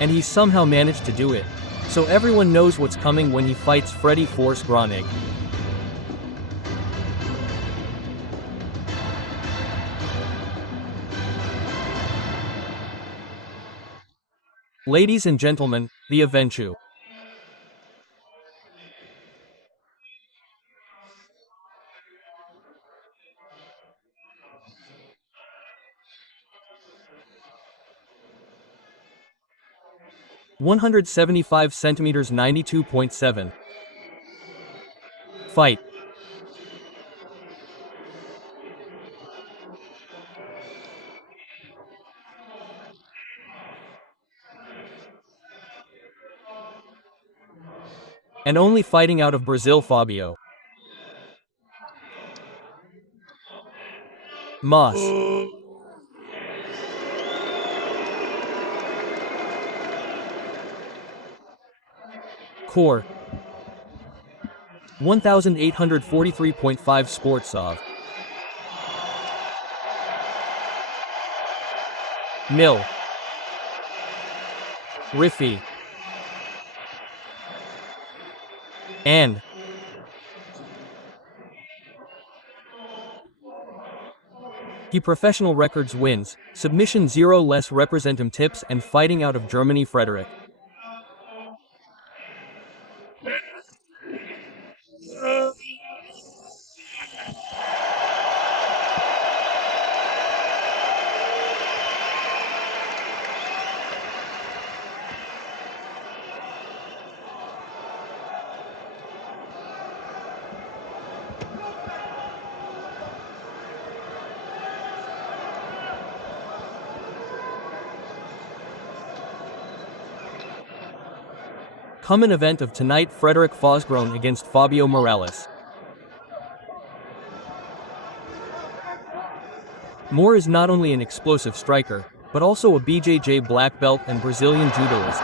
And he somehow managed to do it. So everyone knows what's coming when he fights Frederic Vosgröne. Ladies and gentlemen, the eventu. (175 centimeters 92.7). Fight. And only fighting out of Brazil, Fabio. MORAES. Core 1843.5 Sportsov. Mil. Riffy. And he professional records wins, submission 0 less represent him tips and fighting out of Germany Frederic. Common event of tonight, Frederic Vosgröne against Fabio Morales. Moore is not only an explosive striker, but also a BJJ black belt and Brazilian judoist.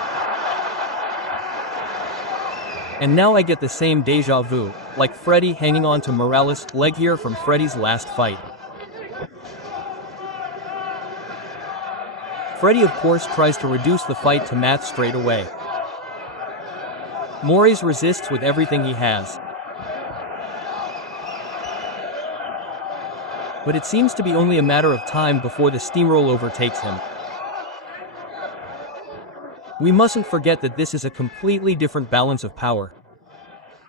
And now I get the same deja vu, like Freddy hanging on to Morales' leg here from Freddy's last fight. Freddy of course tries to reduce the fight to math straight away. MORAES resists with everything he has. But it seems to be only a matter of time before the steamroll overtakes him. We mustn't forget that this is a completely different balance of power.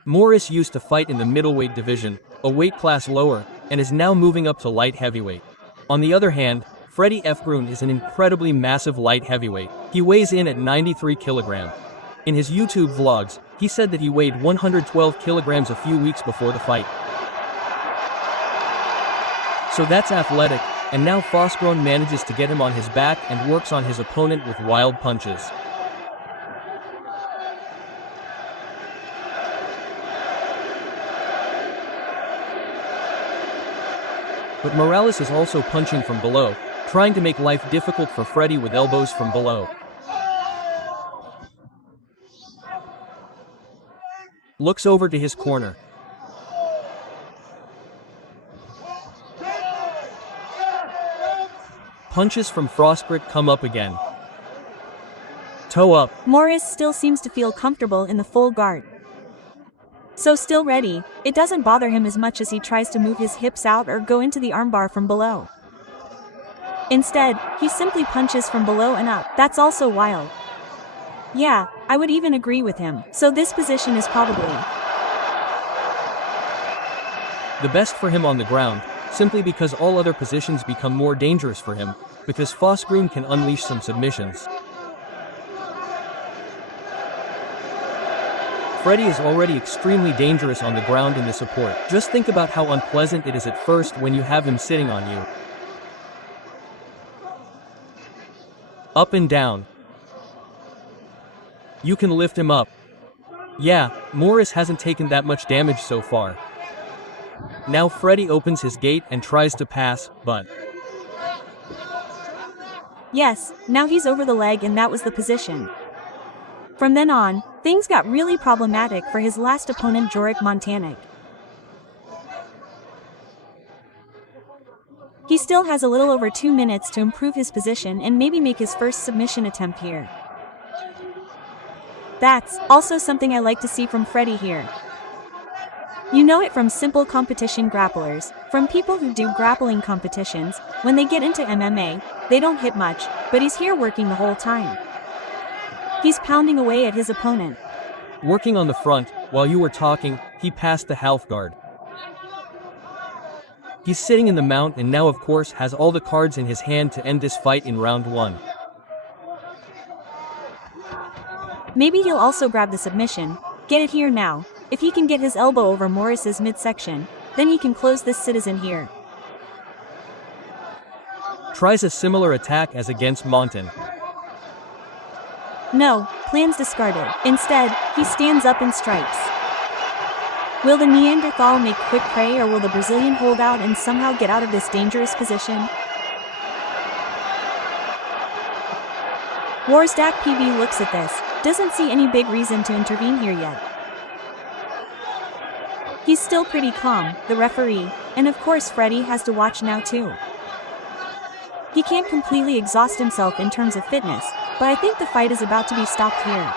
MORAES used to fight in the middleweight division, a weight class lower, and is now moving up to light heavyweight. On the other hand, Frederic Vosgröne is an incredibly massive light heavyweight. He weighs in at 93 kilograms. In his YouTube vlogs, he said that he weighed 112 kilograms a few weeks before the fight. So that's athletic, and now Vosgröne manages to get him on his back and works on his opponent with wild punches. But Morales is also punching from below, trying to make life difficult for Freddy with elbows from below. Looks over to his corner. Punches from Frederic come up again. Toe up. MORAES still seems to feel comfortable in the full guard. So still ready, it doesn't bother him as much as he tries to move his hips out or go into the armbar from below. Instead, he simply punches from below and up. That's also wild. Yeah, I would even agree with him. So this position is probably the best for him on the ground, simply because all other positions become more dangerous for him, because Vosgröne can unleash some submissions. Freddy is already extremely dangerous on the ground in the support. Just think about how unpleasant it is at first when you have him sitting on you. Up and down. You can lift him up. Yeah, MORAES hasn't taken that much damage so far. Now Freddy opens his gate and tries to pass, but yes, now he's over the leg and that was the position. From then on, things got really problematic for his last opponent Jorik Montanik. He still has a little over 2 minutes to improve his position and maybe make his first submission attempt here. That's also something I like to see from Freddy here. You know it from simple competition grapplers, from people who do grappling competitions. When they get into MMA, they don't hit much, but he's here working the whole time. He's pounding away at his opponent. Working on the front, while you were talking, he passed the half guard. He's sitting in the mount and now of course has all the cards in his hand to end this fight in round 1. Maybe he'll also grab the submission. Get it here now. If he can get his elbow over MORAES' midsection, then he can close this citizen here. Tries a similar attack as against Monten. No, plans discarded. Instead, he stands up and strikes. Will the Neanderthal make quick prey, or will the Brazilian hold out and somehow get out of this dangerous position? Warsdak PB looks at this, doesn't see any big reason to intervene here yet. He's still pretty calm, the referee, and of course Freddy has to watch now too. He can't completely exhaust himself in terms of fitness, but I think the fight is about to be stopped here.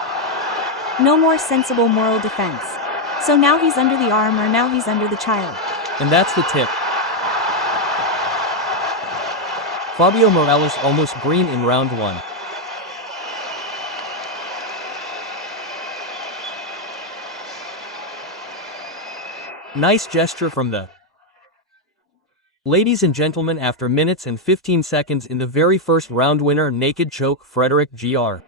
No more sensible moral defense. So now he's under the arm, or now he's under the child. And that's the tip. Fabio Morales almost green in round 1. Nice gesture from the... Ladies and gentlemen, after minutes and 15 seconds in the very first round, winner naked choke Frederic Gr.